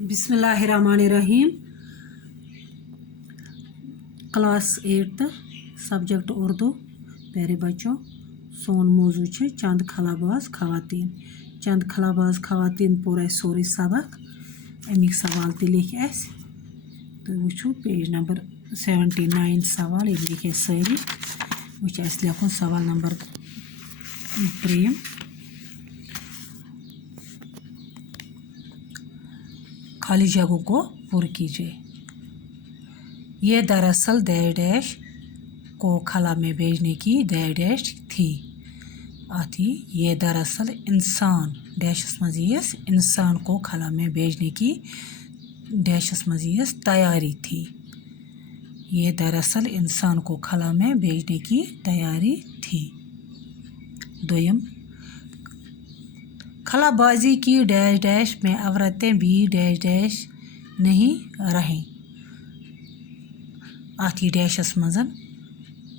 बिस्मिल्लाहिर्रहमानिर्रहीम। Class 8 subject Urdu. प्यारे बच्चों, सोन मौजू है चंद खलाबाज खवातीन। चंद खलाबाज खवातीन पोर सोरे सबक अमिक सवाल ते लिख तो वो पेज नंबर 79 सवाल ये लिख सारी वो लिखुन सवाल नंबर 3। खाली जगहों को पुर कीजिए। ये दरअसल डैश डैश को खला में भेजने की डैश डैश थी आती। ये दरअसल इंसान डैश मजीस इंसान को खला में भेजने की डैश मजीस तैयारी थी। ये दरअसल इंसान को खला में भेजने की तैयारी थी। दोयम खलाबाजी की डैश डैश में औरतें भी डैश डैश नहीं रहें आती डैशस मजन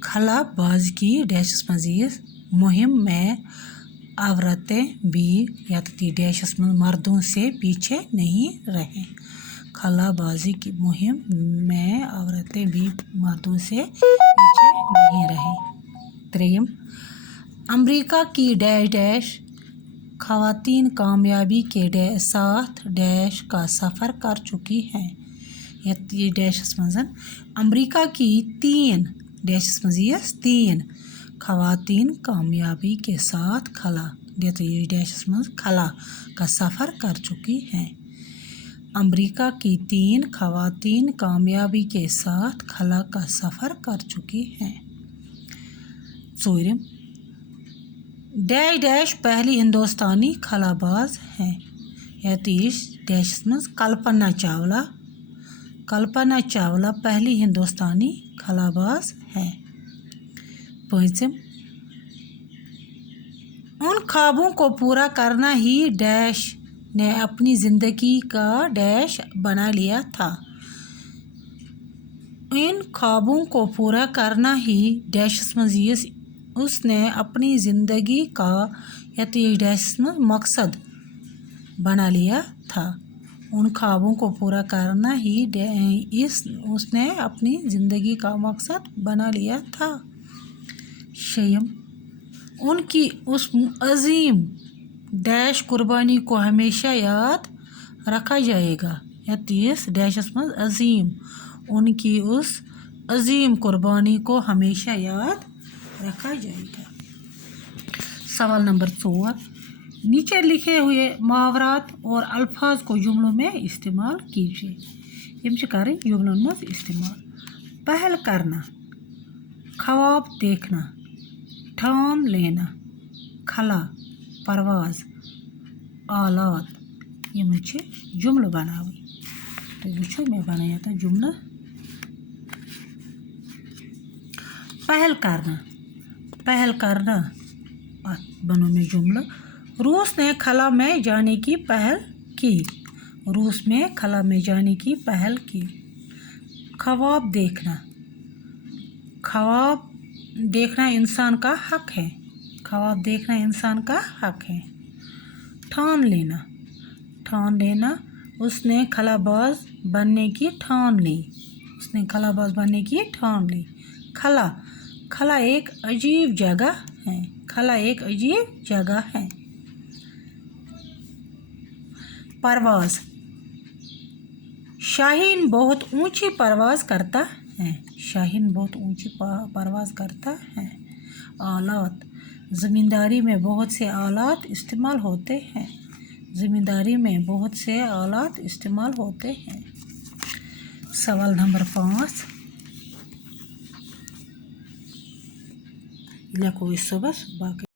खलाबाज की डैशस मजीज मुहिम में औरतें भी याती डैशस मर्दों से पीछे नहीं रहें। खलाबाजी की मुहिम में औरतें भी मर्दों से पीछे नहीं रहें। त्रीम अमेरिका की डैश डैश खवातीन कामयाबी के साथ डैश का सफ़र कर चुकी हैं। ये डैश मजन अमेरिका की 3 डैश मजीस 3 खवातीन कामयाबी के साथ खला ये डैश मज खला का सफ़र कर चुकी हैं। अमेरिका की 3 खवातीन कामयाबी के साथ खला का सफ़र कर चुकी हैं। चोरिम डैश डैश पहली हिंदुस्तानी खलाबाज हैं। यतीश डैश मज कल्पना चावला पहली हिंदुस्तानी खलाबाज है। पांचम उन ख्वाबों को पूरा करना ही डैश ने अपनी ज़िंदगी का डैश बना लिया था। इन ख्वाबों को पूरा करना ही डैश मजीस उसने अपनी ज़िंदगी का डैश मकसद बना लिया था। उन ख्वाबों को पूरा करना ही उसने अपनी ज़िंदगी का मकसद बना लिया था। शयम उनकी उस अजीम डैश कुर्बानी को हमेशा याद रखा जाएगा। यतीस डैशस में अजीम उनकी उस अजीम कुर्बानी को हमेशा याद रखा जाएगा। सवाल नंबर 4 नीचे लिखे हुए मुहावरात और अल्फाज को जुमलों में इस्तेमाल कीजिए। यम करें जुमलों में इस्तेमाल। पहल करना, ख्वाब देखना, ठान लेना, खला, परवाज, आलात। यम जुमल बनावे तो वो मैं बनाया था जुमला। पहल करना बनो में जुमला। रूस ने खला में जाने की पहल की। रूस में खला में जाने की पहल की। ख्वाब देखना इंसान का हक है। ख्वाब देखना इंसान का हक है। ठान लेना उसने खलाबाज बनने की ठान ली। खला एक अजीब जगह है। परवाज शाहीन बहुत ऊंची परवाज करता है। आलात ज़मींदारी में बहुत से आलात इस्तेमाल होते हैं। सवाल नंबर 5 लिखो इस बस बाकी